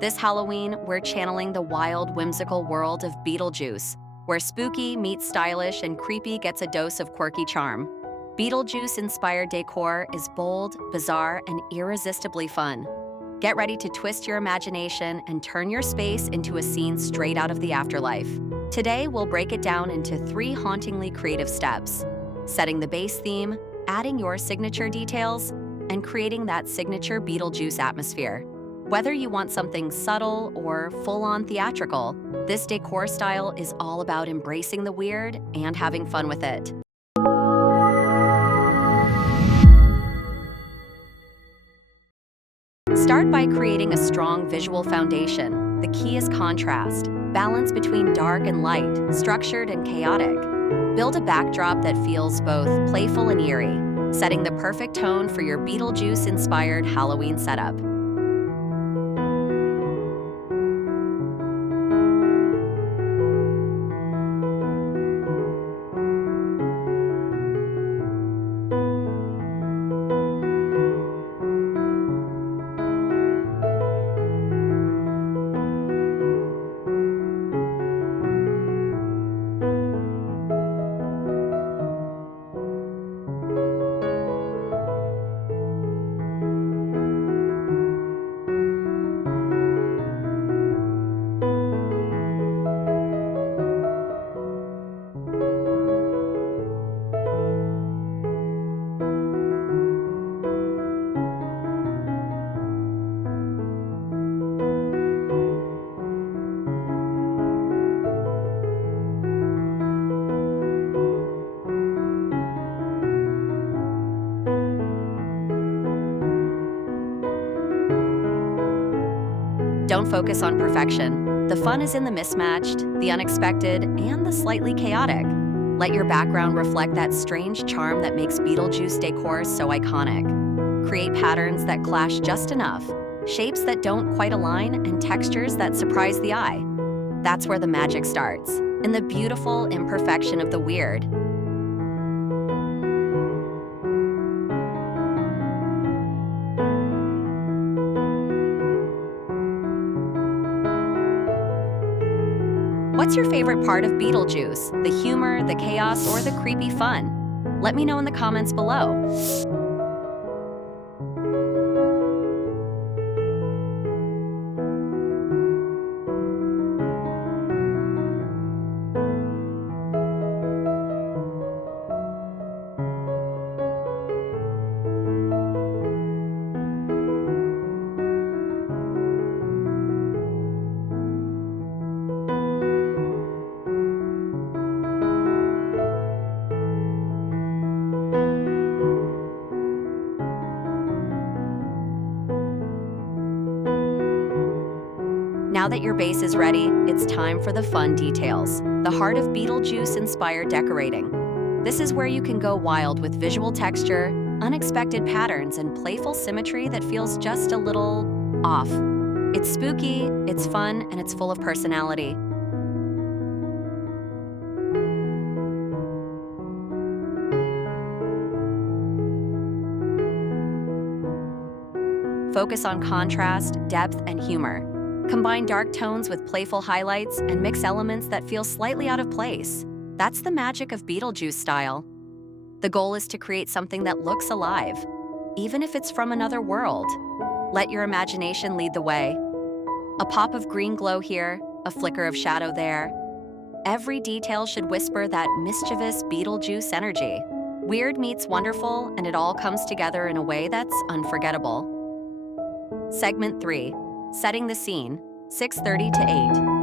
This Halloween, we're channeling the wild, whimsical world of Beetlejuice, where spooky meets stylish and creepy gets a dose of quirky charm. Beetlejuice-inspired decor is bold, bizarre, and irresistibly fun. Get ready to twist your imagination and turn your space into a scene straight out of the afterlife. Today, we'll break it down into 3 hauntingly creative steps: setting the base theme, adding your signature details, and creating that signature Beetlejuice atmosphere. Whether you want something subtle or full-on theatrical, this decor style is all about embracing the weird and having fun with it. Start by creating a strong visual foundation. The key is contrast, balance between dark and light, structured and chaotic. Build a backdrop that feels both playful and eerie, setting the perfect tone for your Beetlejuice-inspired Halloween setup. Don't focus on perfection. The fun is in the mismatched, the unexpected, and the slightly chaotic. Let your background reflect that strange charm that makes Beetlejuice decor so iconic. Create patterns that clash just enough, shapes that don't quite align, and textures that surprise the eye. That's where the magic starts, in the beautiful imperfection of the weird. What's your favorite part of Beetlejuice? The humor, the chaos, or the creepy fun? Let me know in the comments below. Now that your base is ready, it's time for the fun details, the heart of Beetlejuice-inspired decorating. This is where you can go wild with visual texture, unexpected patterns, and playful symmetry that feels just a little off. It's spooky, it's fun, and it's full of personality. Focus on contrast, depth, and humor. Combine dark tones with playful highlights and mix elements that feel slightly out of place. That's the magic of Beetlejuice style. The goal is to create something that looks alive, even if it's from another world. Let your imagination lead the way. A pop of green glow here, a flicker of shadow there. Every detail should whisper that mischievous Beetlejuice energy. Weird meets wonderful, and it all comes together in a way that's unforgettable. Segment 3. Setting the scene, 6:30 to 8.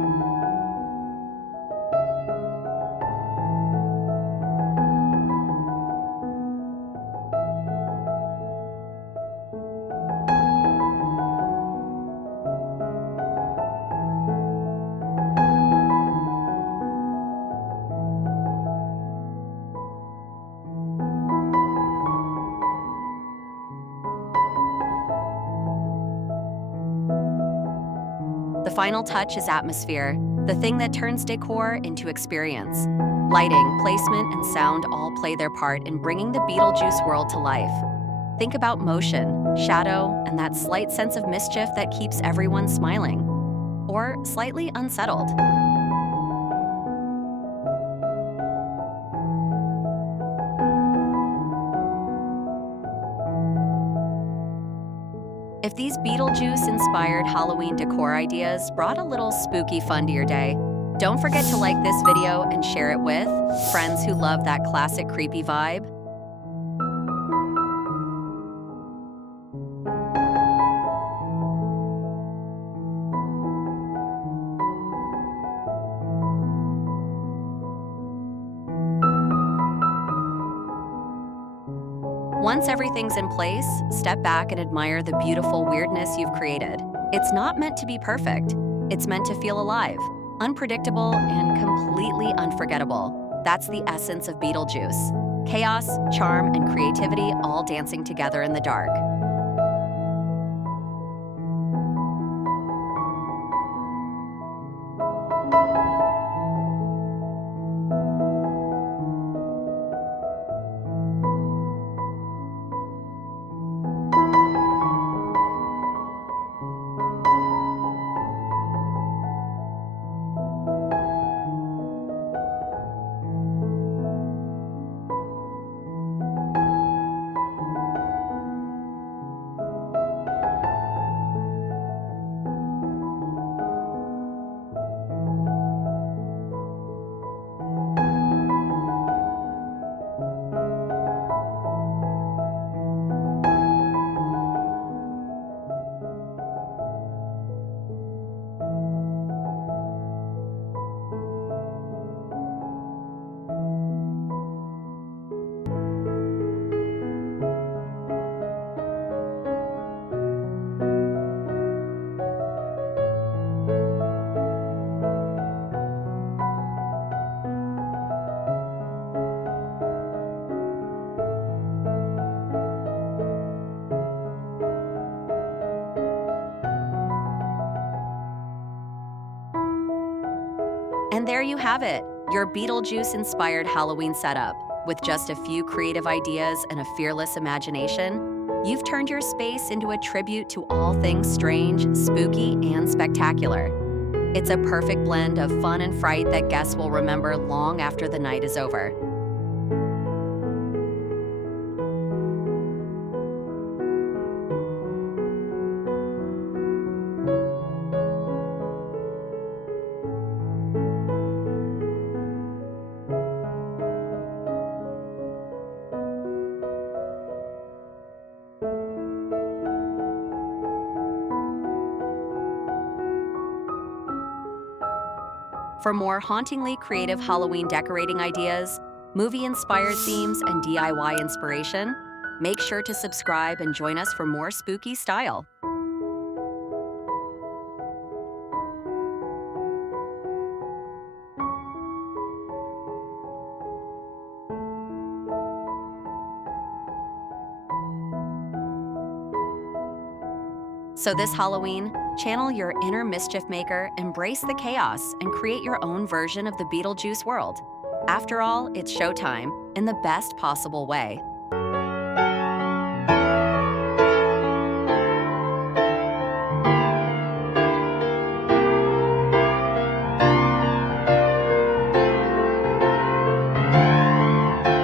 The final touch is atmosphere, the thing that turns decor into experience. Lighting, placement, and sound all play their part in bringing the Beetlejuice world to life. Think about motion, shadow, and that slight sense of mischief that keeps everyone smiling, or slightly unsettled. If these Beetlejuice-inspired Halloween decor ideas brought a little spooky fun to your day, don't forget to like this video and share it with friends who love that classic creepy vibe. Once everything's in place, step back and admire the beautiful weirdness you've created. It's not meant to be perfect. It's meant to feel alive, unpredictable, and completely unforgettable. That's the essence of Beetlejuice. Chaos, charm, and creativity all dancing together in the dark. And there you have it, your Beetlejuice-inspired Halloween setup. With just a few creative ideas and a fearless imagination, you've turned your space into a tribute to all things strange, spooky, and spectacular. It's a perfect blend of fun and fright that guests will remember long after the night is over. For more hauntingly creative Halloween decorating ideas, movie-inspired themes, and DIY inspiration, make sure to subscribe and join us for more spooky style. So this Halloween, channel your inner mischief maker, embrace the chaos, and create your own version of the Beetlejuice world. After all, it's showtime in the best possible way.